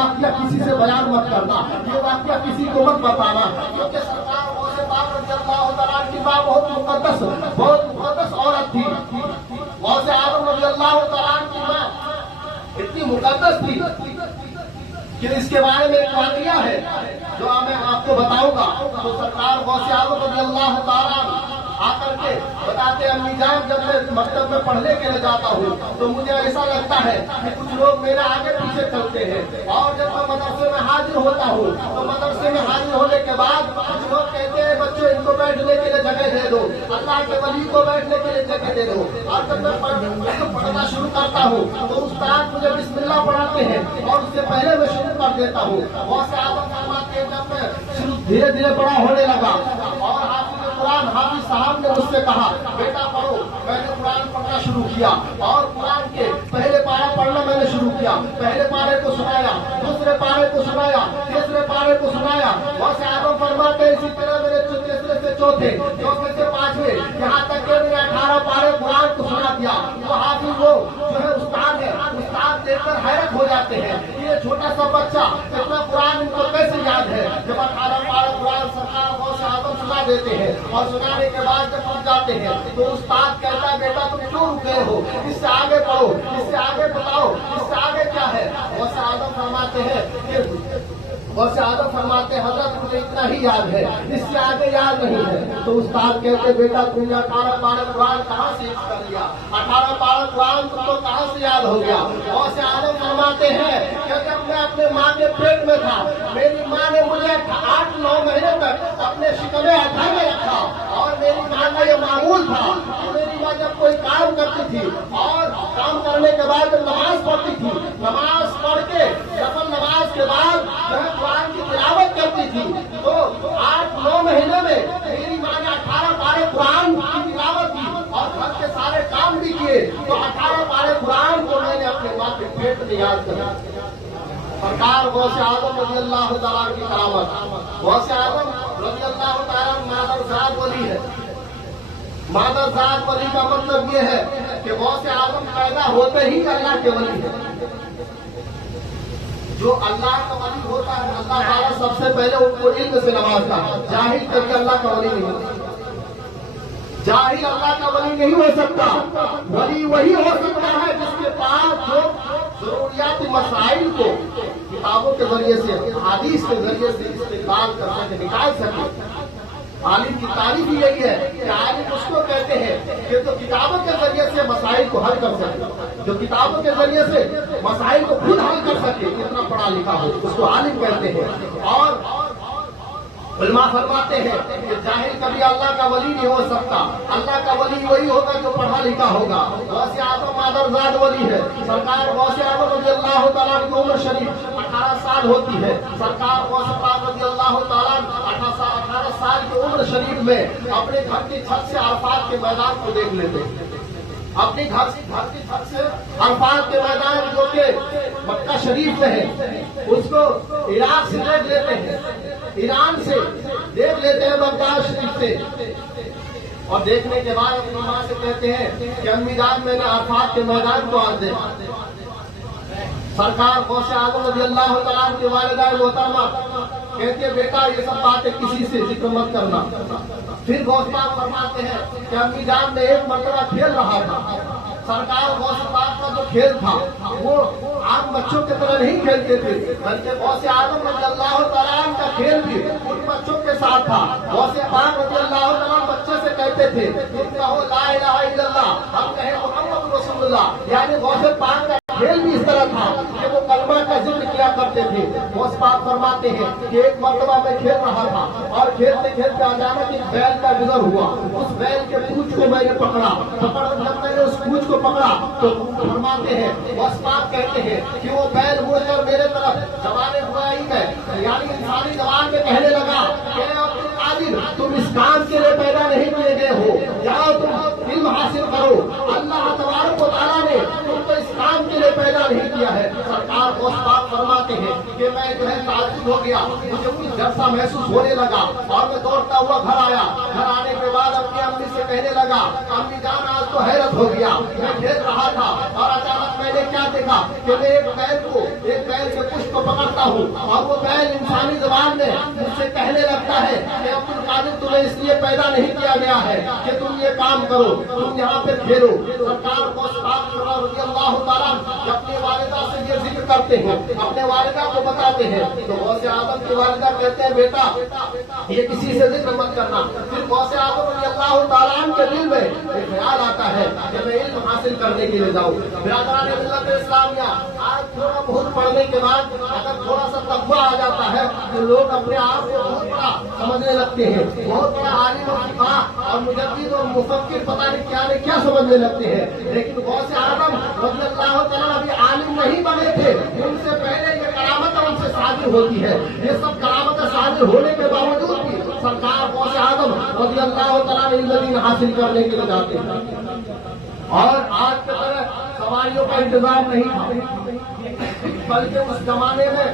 वाकया किसी से बयान मत करना, ये वाकया किसी को मत बताना, क्योंकि सरकार गौसे पाक रज़ियल्लाहु तआला की मां बहुत मुकद्दस औरत थी। गौसे आजम रज़ियल्लाहु तआला की मां इतनी मुकद्दस थी कि इसके बारे में एक वाकया है जो मैं आपको बताऊंगा। तो सरकार गौसे आजम रज़ियल्लाहु तआला आकर के बताते हैं, अम्मी जान जब मैं मकतब में पढ़ने के लिए जाता हूँ तो मुझे ऐसा लगता है कि कुछ लोग मेरे आगे पीछे चलते हैं, और जब मैं मदरसे में हाजिर होता हूँ तो मदरसे में हाजिर होने के बाद कुछ लोग कहते हैं, बच्चों इनको बैठने के लिए जगह दे दो, अल्लाह के वली को बैठने के लिए जगह दे दो। और जब मैं पढ़ना शुरू करता हूँ तो उस्ताद मुझे बिस्मिल्लाह पढ़ाते हैं और उससे पहले मैं शुरू कर देता हूँ। बहुत से आदम फरमाते हैं, जब मैं शुरू धीरे धीरे बड़ा होने लगा और कुरान हाफिज साहब ने मुझसे कहा, बेटा पढ़ो। मैंने कुरान पढ़ना शुरू किया और कुरान के पहले पारा पढ़ना मैंने शुरू किया। पहले पारे को सुनाया, दूसरे पारे को सुनाया, तीसरे पारे को सुनाया। वैसे आदम फरमाते हैं, इसी तरह मेरे तीसरे से चौथे, चौथे से पांचवे, यहाँ तक के मैंने 18 पारे कुरान को सुना दिया। तो हाफिज वो जो है उस्ताद है, उस्ताद देखकर हैरत हो जाते हैं, ये छोटा सा बच्चा इतना कुरान इनको कैसे याद है। जब 18 पारे कुरान सरकार गौसे आजम सुना देते हैं और सुनाने के बाद जब पहुंच जाते हैं तो उस्ताद कहता है, बेटा तुम क्यों रुक गए हो, इससे आगे पढ़ो, इससे आगे बताओ, इससे आगे क्या है। गौसे आजम फरमाते हैं गौसे आजम फरमाते हैं, हजरत मुझे इतना ही याद है, इससे आगे याद नहीं है। तो उस्ताद कहते, बेटा तुमने 18 पारा कुरान कहाँ से याद कर लिया, 18 पारा कुरान तुमको कहाँ से याद हो गया। गौसे आजम फरमाते हैं कि जब मैं अपने माँ के पेट में था, मेरी माँ ने मुझे 8-9 महीने तक अपने शिकवे अथा में रखा और मेरी माँ का ये मामूल था। मेरी माँ जब कोई काम करती थी और काम करने के बाद जब नमाज पढ़ती थी, नमाज पढ़ के नफल नमाज के बाद कुरान की तिलावत करती थी, तो 8-9 महीने में मेरी माँ ने 18 पारे कुरान की तिलावत की और घर के सारे काम भी किए। तो 18 पारे कुरान को मैंने अपने माँ के पेट में याद किया। सरकार गौसे आजम रज़ियल्लाहु तआला की करामत। गौसे आजम रज़ियल्लाहु तआला मादरजात वली है। मादरजात वली का मतलब ये है कि गौसे आजम पैदा होते ही अल्लाह के वली है। जो अल्लाह का वली होता है, अल्लाह ताला सबसे पहले उनको इल्म से नवाजता है। जाहिल कभी अल्लाह का वली नहीं होता, जाहिल अल्लाह का वली नहीं हो सकता। वली वही हो सकता है जिसके पास जो जरूरियात मसाइल को किताबों के जरिए से, हदीस के जरिए से इस्तेमाल कर सके, निकाल सके। आलिम की तारीफ ही यही है कि आलिम उसको कहते हैं कि जो किताबों के जरिए से मसाइल को हल कर सके, जो किताबों के जरिए से मसाइल को खुद हल कर सके, कितना पढ़ा लिखा हो, उसको आलिम कहते हैं। और उलमा फरमाते हैं कि जाहिल कभी अल्लाह का वली नहीं हो सकता। अल्लाह का वली वही होगा जो पढ़ा लिखा होगा। गौसे आजम मादरजात वली है। सरकार गौसे आजम रज़ियल्लाहु तआला की उम्र शरीफ 18 साल होती है। सरकार गौसे पाक रज़ियल्लाहु तआला 18 साल की उम्र शरीफ में अपने घर की छत से अरफात के मैदान को देख लेते हैं। अपने घर की छत से अरफात के मैदान जो के मक्का शरीफ में है, उसको इराक से देख लेते हैं, ईरान से देख लेते हैं, बगदाद शरीफ से। और देखने के बाद अपनी माँ से कहते हैं कि अम्मी जान मैंने अरफात के मैदान को आज देखा। सरकार गौसे आजम रज़ियल्लाहु तआला के वालिदा मोहतरमा कहते हैं, बेटा ये सब बातें किसी से जिक्र मत करना। फिर गौसे पाक फरमाते हैं कि अम्मी जान ने एक मरतबा खेल रहा था। सरकार गौसे पाक का जो खेल था वो आम बच्चों की तरह नहीं खेलते थे, बल्कि गौसे आजम रज़ियल्लाहु तआला का खेल भी उन बच्चों के साथ था। गौसे पाक रज़ियल्लाहु तआला बच्चे से कहते थे, तुम कहो ला इलाहा इल्लल्लाह, हम कहे मुहम्मद रसूलुल्लाह। यानी गौसे पाक का खेल भी इस तरह था कि वो कलमा का जिक्र किया करते थे। गौसे पाक फरमाते हैं कि एक मरतबा में खेल रहा था और खेलते खेलते अचानक एक बैल का गुजर हुआ। उस बैल के पूंछ को मैंने पकड़ा, जब मैंने उस पूंछ को पकड़ा तो फरमाते हैं, गौसे पाक कहते हैं कि वो बैल मुड़कर मेरे तरफ जबाने हुआ ही है, यानी इंसानी जबान में कहने लगा कि तुम इस काम के लिए पैदा नहीं किए गए हो, जाओ तुम इल्म हासिल करो। अल्लाह तबारक व तआला ने तुमको इस काम के लिए पैदा नहीं किया है। सरकार गौसे पाक फरमाते फरमाते हैं कि मैं जो है ताज्जुब हो गया, मुझे कुछ डर सा महसूस होने लगा और मैं दौड़ता हुआ घर आया। घर आने के बाद अपनी अम्मी से कहने लगा, अम्मी जान आज तो हैरत हो गया, मैं खेल रहा था और अचानक मैंने क्या देखा कि मैं एक बैल के पुष्प को पकड़ता हूँ और वो बैल इंसानी जबान में मुझसे कहने लगता है कि अब्दुल कादिर तुम्हें इसलिए पैदा नहीं किया गया है कि तुम ये काम करो, तुम यहाँ पे खेलो। सरकार को रज़ियल्लाहु ताला अपनी वालिदा से ये जिक्र करते हैं, अपने वालिदा को बताते हैं तो गौसे आदम की वालिदा कहते हैं बेटा ये किसी से जिक्र मत करना। फिर गौसे आदम रज़ियल्लाहु ताला के दिल में एक ख्याल आता है कि मैं इल्म हासिल करने के लिए जाऊँ। बिरादरान मिल्लत इस्लामिया, आज थोड़ा बहुत पढ़ने के बाद अगर थोड़ा सा तकवा आ जाता है तो लोग अपने आप को बहुत बड़ा समझने लगते हैं, बहुत बड़ा आलिम और फक़ीह और मुजद्दिद और मुफक्किर पता नहीं क्या समझने लगते हैं। लेकिन गौसे आदम रज़ियल्लाहु ताला अभी आलिम नहीं बने थे, उनसे पहले ये करामत उनसे शादी होती है। ये सब करामत शादी होने के बावजूद भी सरकार गौसे आदम रज़ियल्लाहु ताला इल्म हासिल करने के लिए जाते हैं। और आज की तरह सवारियों का इंतजाम नहीं था, बल्कि उस जमाने में